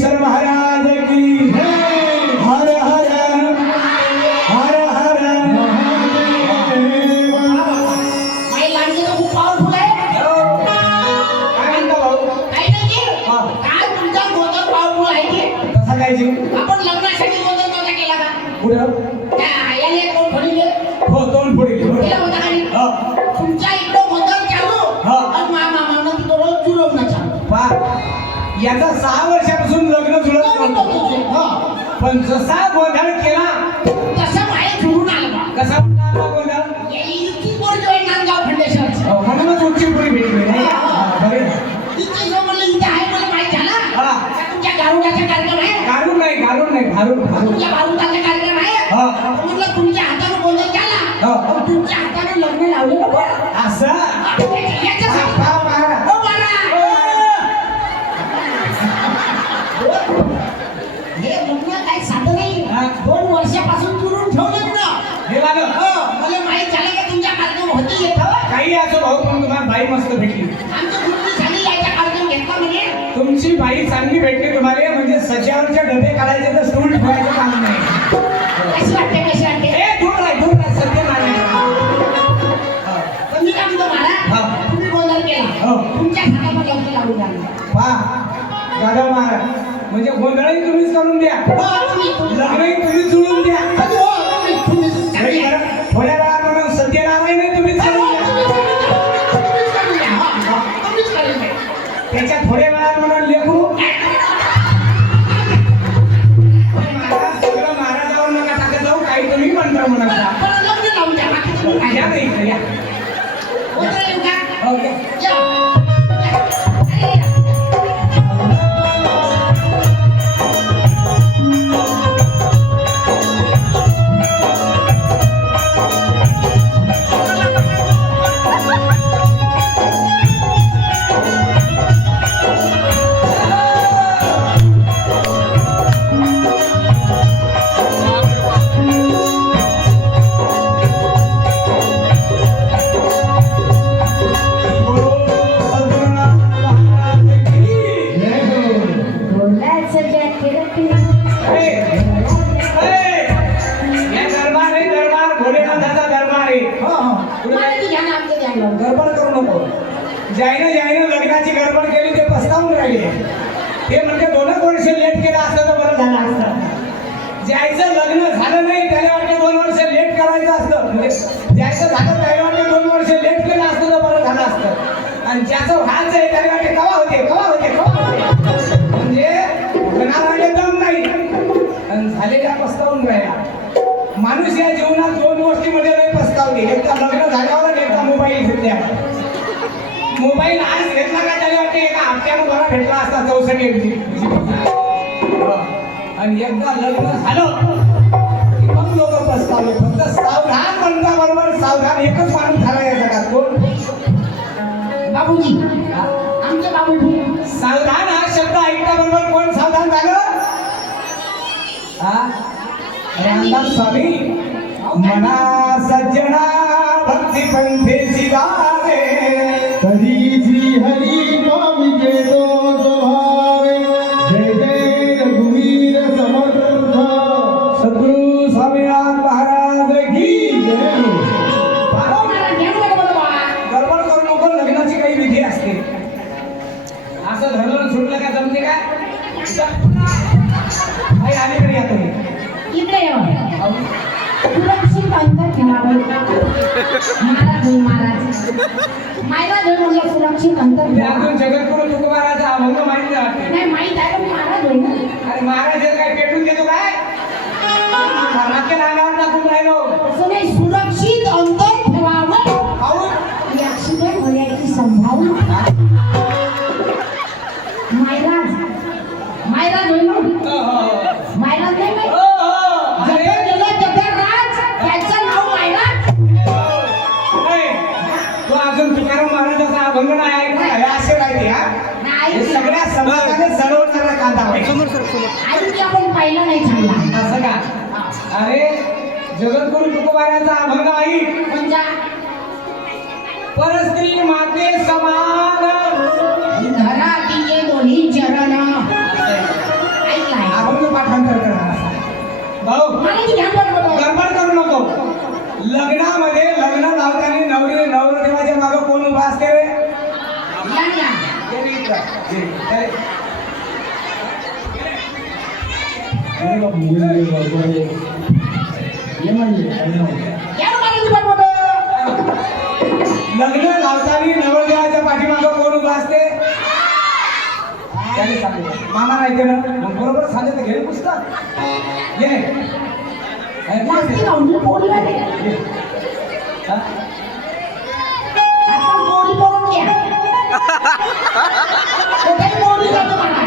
योगेश्वर महाराज की हर हर हर हर महादेव. माझी लाडकी तर खूप पॉवरफुल आहे. काय म्हणता भाऊ? काही नाही की काय तुमचा गोंधळ पॉवरफुल आहे की कसा काय जीव? आपण लग्नासाठी गोंधळ नव्हता केला का? पुढं त्या याने कोण फडीले हो तोंड पुढे केला होता का नाही? तुमच्या इकडं गोंधळ चालू आणि मामानं तिथं रोज जुळवणं चालू. पा याचा 6 वर्षापासून लग्न जुळत नव्हतं. पण जसा गोंधळ केला तसं माये जुळून आलं बा. कसा म्हणला गोंधळ? इतकी गोड जोड नांदगाव खंडेश्वरचं. म्हणूनच उच्ची पुढे भेटली नाही. बरे इतकी जो म्हणलं इथं आहे मला माहित झाला. का तुमच्या गारुडाचा कार्यक्रम आहे? घालून नाही घालून तुमच्या गारुडाचा कार्यक्रम आहे? म्हटलं तुमच्या हातानं गोंधळ झाला. तुमच्या हातानं लग्न लावलं बरं. असं याच्यासाठी पा मारा. हो बाळा. हे लग्न काही साधं नाही. 2 वर्षापासून जुळून ठेवलं ना. हे झालं. मला माहित झालं का तुमच्या कार्यक्रम होते येत. काही असो भाऊ पण तुम्हाला बाई मस्त भेटली. आमच्या ग्रुपने सांगितलं याचा कार्यक्रम घेतला म्हणजे तुमची बाई चांगली भेटली तुम्हाला म्हणजे सच्यावरचे डबे काढायचे तर स्टूल ठेवायचं काम नाही. कशी वाटते कशी वाटते. ए दूर राह सत्य मारायचं. पण मी काय म्हणतो मला तुम्ही गोंधळ केला. तुमच्या हातामध्ये लग्न लावून झालं. पहा दादा महाराज म्हणजे गोंधळही तुम्हीच करून द्या लग्नही तुम्हीच जुळून द्या. थोड्या वेळात म्हणून सत्यनारायण तुम्हीच करून द्या. त्याच्या थोड्या वेळात म्हणून लेखू सगळं महाराजावर नका टाकत जाऊ काही तुम्ही मंत्र म्हणत जा. या नाही या. ओके. गडबड करू नको. ज्यानं लग्नाची गडबड केली ते पस्तावून राहिले. ते म्हणजे 2 वर्ष लेट केलं असतं तर बरं झालं असतं. ज्याचं लग्न झालं नाही त्याला वाटतं 2 वर्ष लेट करायचं असतं. म्हणजे ज्याचं झालं त्याला वाटतं 2 वर्ष लेट केलं असतं तर बरं झालं असतं. आणि ज्याचं व्हायचं आहे त्याला वाटते कवा होते म्हणजे लग्नाला दम नाही आणि झालेल्या पस्तावून राहिला. माणूस या जीवनात 2 गोष्टीमध्ये नाही पस्तावली. एकदा लग्न झाल्यावर आणि एकदा मोबाईल घेतल्या. मोबाईल आज घेतला का त्याला वाटते एका हप्त्यानं बरा भेटला असता 64 MB. आणि एकदा लग्न झालं की मग लोक पस्तावले. फक्त सावधान म्हणता बरोबर सावधान एकच माणूस झाला या जगात. कोण? बाबूजी. आमचे बाबूजी. सावधान हा शब्द ऐकता बरोबर कोण सावधान झालं? रामदास स्वामी. मना सज्जना भक्ती पंथेची गावे कधी श्री हरी नाम घेतो स्वभावे. जय जय रघुवीर समर्थ सद्गुरु स्वामीनाथ महाराज की जय. गडबड करू नको. लग्नाची काही विधी असते. असं धरलं सुटलं का जमते काय? अलीकडे या तुम्ही. इकडे सुरक्षित अंतर ठेवावं. महाराज म्हणलं सुरक्षित अंतर अजून जगद्गुरु तुकोबाराचा अभंग माहिती वाटते. नाही माहित आहे पण महाराज होईल ना. अरे महाराज हे काय पेटून देतो काय? नाक्या नागावर टाकून राहिलो. असं नाही सुरक्षित अंतर ठेवावं. पाहून ऍक्सिडेंट होण्याची संभावना. मायराज होईल ना. मायराज नाही माहित. जबर गेलं जबर राज त्याचं नाव मायराज. तो अजून तुकाराम महाराजाचा अभंग नाही ऐकला. हे असे राहिले. हे सगळ्या समाजाने सडवणारा कांदा आहे. आधी आपण पाहिलं नाही चांगला. असं का? अरे जगद्गुरु तुकोबाराचा अभंग ऐक. म्हणजे परस्त्री माते समान धरा तिचे दोन्ही चरण लग्नाची गडबड नको. गडबड करू नको. लग्नामध्ये लग्न लावताना नवरदेवाच्या मागे कोण उभा असते रे? या, या. ये रे इकडं. ये. या लग्नाची गडबड. लग्न लावताना नवरदेवाच्या पाठीमागं कोण उभा असते? त्याने सांगितलं. मामा नाही ते ना मग बरोबर सांगितलं घेऊन पुस्तक ये. जास्ती गावली पोरीला रे. हा? आजकाल पोरी बघून घ्या. कुठेही पोरी जातो म्हणा.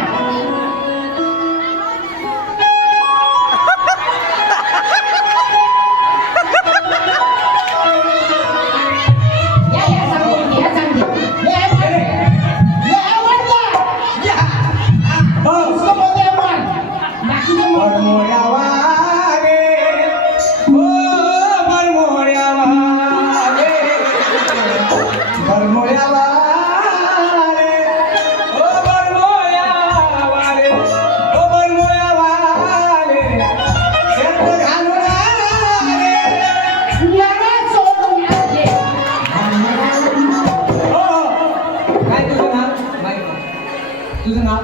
या, या, सांगतो मी, या, सांगतो. ये, ये, ये, वरचा. या. हो. उसको बोलते हैं वर. बाकीचे वर. बरमोड्या वारे, ओ बरमोड्या वारे, बरमोड्या वारे, ओ बरमोड्या वारे, ओ बरमोड्या वारे, शर्ट घालून आले. लग्न सोडून आले. हो. काय तुझं नाव? माहित नाही. तुझं नाव?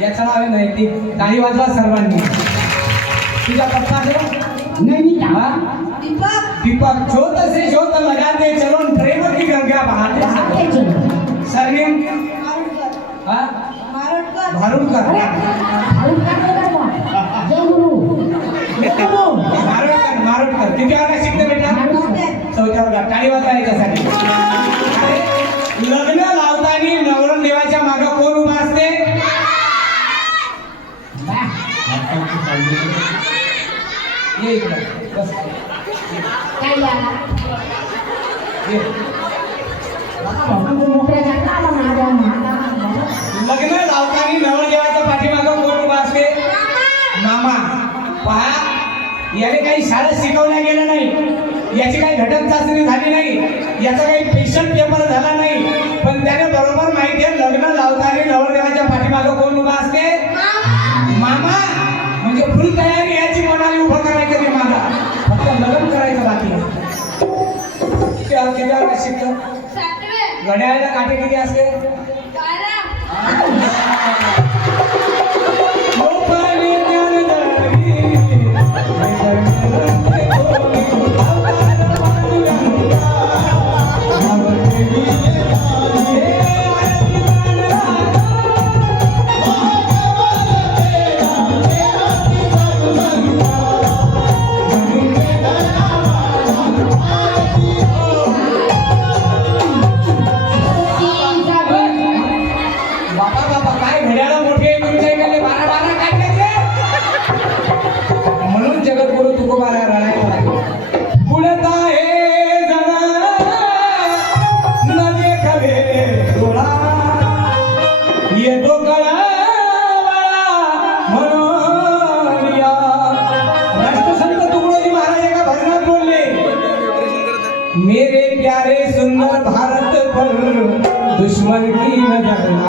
याचं नाव आहे नैतिक. टाळी वाजवा सर्वांनी. तुझा पत्ता आहे? नहीं हा? दीपक ज्योत से ज्योत लगाते चलो प्रेम की गंगा बहाते चलो. सरनेम? हा? भारुडकर. मारुडकर. किती वर्गात शिकते बेटा? चौथ्या वर्गात. टाळी वाजवा याच्यासाठी. लग्न लावताना नवरण देवाच्या मागे कोण उभा असते? ये इकडं. बस. ये. लग्न लावताना नवरदेवाच्या पाठीमागं कोण उभा असते? मामा. पहा याने काही शाळेत शिकवल्या गेलं नाही, याची काही घटक चाचणी झाली नाही, याचा काही पेशंट पेपर झाला नाही, पण त्याने बरोबर माहिती आहे लग्न लावताना नवरदेवाच्या पाठीमागं कोण उभा असते? मामा. म्हणजे फुल तयारी याची मनाली उभं करायचं ते मागा, फक्त लग्न करायचं बाकी आहे. किती वर्गात शिकतो? घड्याळाला काटे किती असते? मेरे प्यारे सुंदर भारत पर दुश्मन की नजर